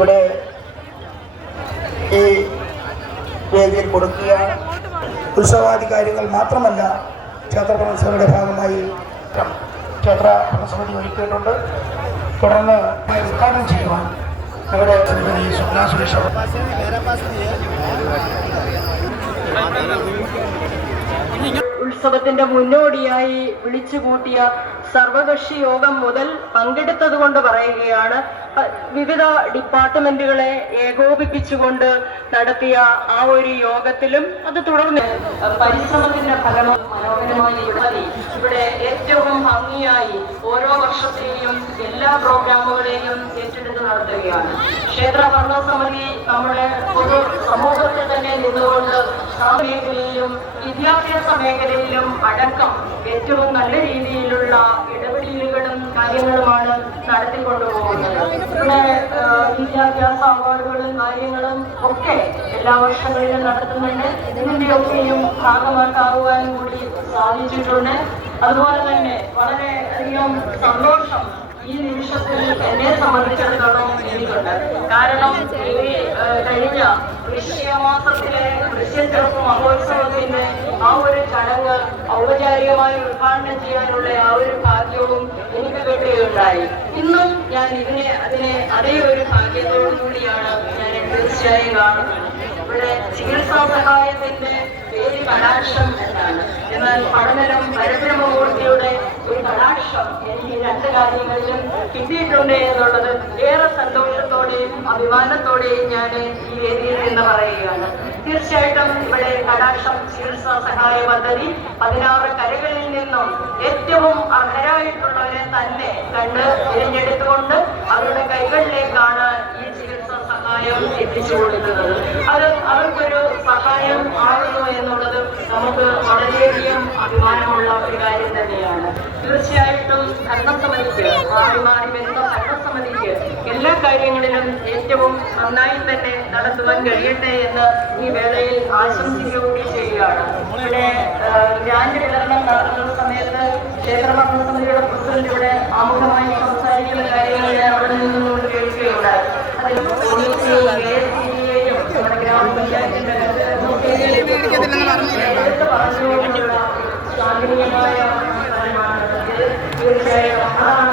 ഇവിടെ ഈ വേദിയിൽ കൊടുക്കുകയാണ്. ഉത്സവാദി കാര്യങ്ങൾ മാത്രമല്ല ക്ഷേത്ര ഭരണസമിതിയുടെ ഭാഗമായി ക്ഷേത്ര ഭരണസമിതി ഒരുക്കിയിട്ടുണ്ട്. തുടർന്ന് ഉദ്ഘാടനം ചെയ്യുവാൻ നമ്മുടെ ശ്രീമതി സ്വപ്ന സുരേഷ് ഉത്സവത്തിന്റെ മുന്നോടിയായി വിളിച്ചുകൂട്ടിയ സർവകക്ഷി യോഗം മുതൽ പങ്കെടുത്തത് കൊണ്ട് പറയുകയാണ്. വിവിധ ഡിപ്പാർട്ട്മെന്റുകളെ ഏകോപിപ്പിച്ചുകൊണ്ട് നടത്തിയ ആ ഒരു യോഗത്തിലും അത് തുടർന്ന് പരിശ്രമത്തിന്റെ ഫലം മനോഹരമായി ഇവിടെ ഏറ്റവും ഭംഗിയായി ഓരോ വർഷത്തെയും എല്ലാ പ്രോഗ്രാമുകളെയും ഏറ്റെടുത്ത് നടത്തുകയാണ്. ക്ഷേത്ര ഭരണസമിതി നമ്മുടെ പൊതു സമൂഹത്തിൽ തന്നെ നിന്നുകൊണ്ട് മേഖലയിലും വിദ്യാഭ്യാസ മേഖലയിലും അടക്കം ഏറ്റവും നല്ല രീതിയിലുള്ള ഇടപെടലുകളും കാര്യങ്ങളുമാണ് നടത്തിക്കൊണ്ടുപോകുന്നത്. ഇവിടെ വിദ്യാഭ്യാസ അവാർഡുകളും കാര്യങ്ങളും ഒക്കെ എല്ലാ വർഷങ്ങളിലും നടത്തുന്നുണ്ട്. ഇതിന്റെയൊക്കെയും ഭാഗമാക്കാവുവാൻ കൂടി സാധിച്ചിട്ടുണ്ട്. അതുപോലെ തന്നെ വളരെ അധികം സന്തോഷം ഈ നിമിഷത്തിൽ എന്നെ സംബന്ധിച്ചിടത്തോളം എനിക്കുണ്ട്. കാരണം ഈ കഴിഞ്ഞ വൃശ്ചികമാസത്തിലെ വൃശ്ചികത്തിറപ്പ് മഹോത്സവത്തിന്റെ ആ ഒരു ചടങ്ങ് ഔപചാരികമായി ഉദ്ഘാടനം ചെയ്യാനുള്ള ആ ഒരു ഭാഗ്യവും എനിക്ക് കിട്ടുകയുണ്ടായി. ഇന്നും ഞാൻ അതിനെ അതേ ഒരു ഭാഗ്യത്തോടുകൂടിയാണ് ഞാൻ തീർച്ചയായും കാണുന്നത്. ഇവിടെ ചികിത്സാ സഹായത്തിന്റെ പേര് കടാക്ഷം എന്നാണ്. എന്നാൽ പഠനം പരബ്രഹ്മമൂർത്തിയുടെ ഒരു കടാക്ഷം എനിക്ക് രണ്ട് കാര്യങ്ങളിലും കിട്ടിയിട്ടുണ്ട് എന്നുള്ളത് ഏറെ സന്തോഷത്തോടെയും അഭിമാനത്തോടെയും ഞാൻ ഈ വേദിയിൽ നിന്ന് പറയുകയാണ്. തീർച്ചയായിട്ടും ഇവിടെ കടാക്ഷം ചികിത്സാ സഹായ പദ്ധതി 16 കരകളിൽ നിന്നും ഏറ്റവും അർഹരായിട്ടുള്ളവരെ തന്നെ കണ്ട് തിരഞ്ഞെടുത്തുകൊണ്ട് അവരുടെ കൈകളിലേക്കാണ് ഈ ചികിത്സാ സഹായം എത്തിച്ചു കൊടുക്കുന്നത്. അത് അവർക്കൊരു സഹായം ആകുന്നു എന്നുള്ളത് നമുക്ക് വളരെയധികം അഭിമാനമുള്ള ഒരു കാര്യം തന്നെയാണ്. തീർച്ചയായിട്ടും ഭരണസമിതിക്ക് മാറി മാറി വരുന്ന ഭരണസമിതിക്ക് എല്ലാ കാര്യങ്ങളിലും ഏറ്റവും നന്നായി തന്നെ നടത്തുവാൻ കഴിയട്ടെ എന്ന് ഈ വേളയിൽ ആശംസിക്കുകയും ചെയ്യുകയാണ്. ഇവിടെ ഗ്രാൻഡ് വിതരണം നടത്തുന്ന സമയത്ത് ക്ഷേത്ര ഭരണസമിതിയുടെ പ്രസിഡന്റ് ഇവിടെ ആമുഖമായി സംസാരിക്കുന്ന കാര്യങ്ങൾ ഞാൻ അവിടെ നിന്നുകൊണ്ട് കേൾക്കുകയുണ്ടായി. അതിൽ നമ്മുടെ ഗ്രാമപഞ്ചായത്തിന്റെ പറഞ്ഞുകൊണ്ടുള്ള ശാന്തിനീയമായ തീർച്ചയായും അതാണ്